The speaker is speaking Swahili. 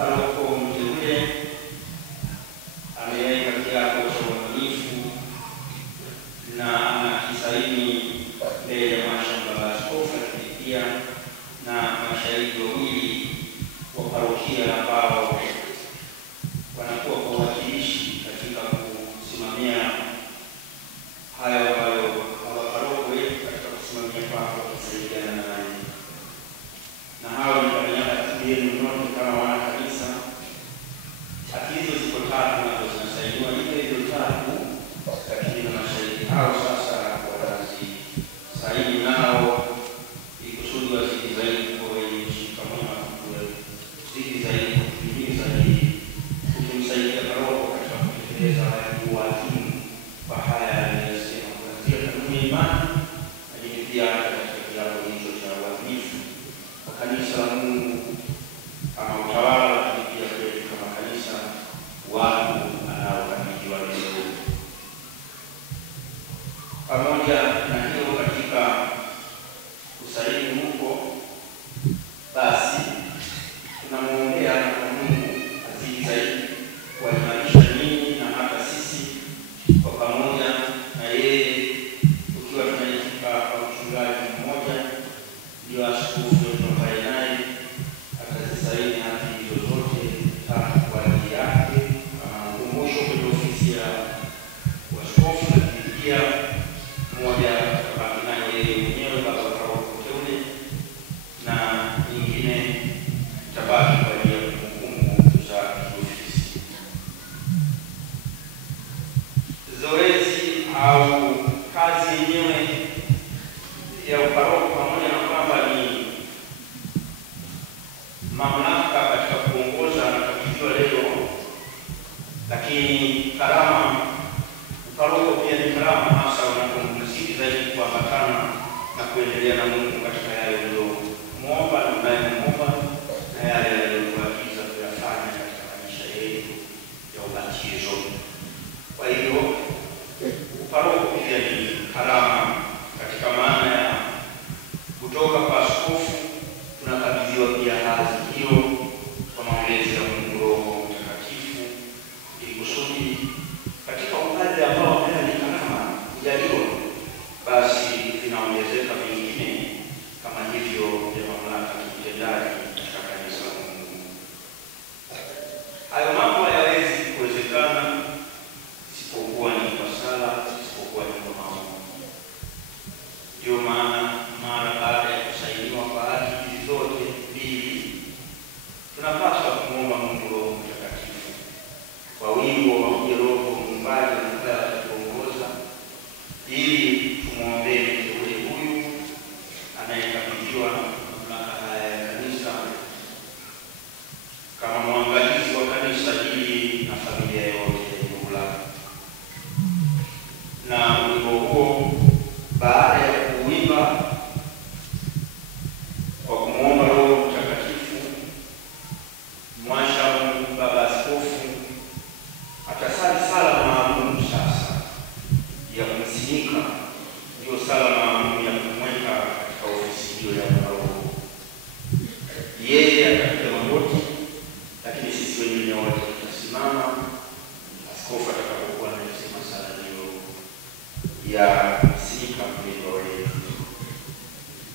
paroko mteule ameweka kiapo cha uaminifu na anakisaini mbele ya mashamba ya askofu, lakini pia na mashahidi wawili wa parokia ambao wanakuwa kwa uwakilishi katika kusimamia hayo ambayo paroko wetu katika kusimamia kwako kusaidiana na nani. Na hao ni kwa niaba ya kibeni mnote kama wana kanisa. Haki hizo ziko tatu nazo zinasainiwa hizo tatu, lakini na mashahidi hao sasa wanazisaini nao ili kusudi wazidi zaidi kwa wenye mshikamano zidi zaidi kuhimiza zaidi kumsaidia paroko katika kutekeleza wajibu wake kwa haya yanayosema kuanzia kanuni ya imani, lakini pia katika kiapo hicho cha uaminifu kwa kanisa la Mungu kama utawala, lakini pia kwetu kama kanisa watu anaokabidhiwa leo. Pamoja na hiyo, katika kusaini huko basi tunamuombea kwa Mungu azidi zaidi kuimarisha ninyi na hata sisi kwa pamoja na yeye, ukiwa tunaitika kwa mchungaji mmoja ndio askofu wetu ambaye naye atazisaini hati hizo zote tatu kwa ajili yake kama ukumbusho kwenye ofisi ya askofu, lakini pia mmoja atabaki naye yeye mwenyewe baba paroko mteule na nyingine tabaki kwa ajili ya kumbukumbu za ofisi. Zoezi au kazi yenyewe ya uparoko, pamoja na kwamba ni mamlaka katika kuongoza na kabidhiwa leo, lakini karama uparoko pia ni karama, hasa unapomzidi zaidi kuambatana na kuendelea na Mungu katika yale uliyomuomba na unayemuomba na yale aliyokuagiza kuyafanya katika maisha yetu ya ubatizo. Kwa hiyo uparoko pia ni karama katika maana ya kutoka kwa askofu tunakabidhiwa pia hadhi hiyo kwa maombezi ya Mungu Roho Mtakatifu, ili kusudi katika upadre ambao tena ni karama kujaliwa, basi vinaongezeka vingine kama hivyo vya mamlaka kiutendaji katika kanisa la Mungu. Hayo mambo hayawezi kuwezekana isipokuwa ni kwa sala, isipokuwa ni kwa maombi. Ndio maana mara baada ya kusainiwa kwa hati hizi zote mbili, tunapaswa kumwomba Mungu Roho Mtakatifu kwa wimbo wa Roho Muumbaji na kila atatuongoza, ili tumwombee mteule huyu anayekabidhiwa mamlaka haya ya kanisa kama mwangalizi wa kanisa hili na familia yote ya jumla. Na wimbo huo baada ya kuimba kwa kumwomba Roho Mtakatifu, mwashamu baba askofu atasali sala maalum sasa ya kumsimika, ndio sala maalum ya kumweka katika ofisi hiyo ya paroko. Yeye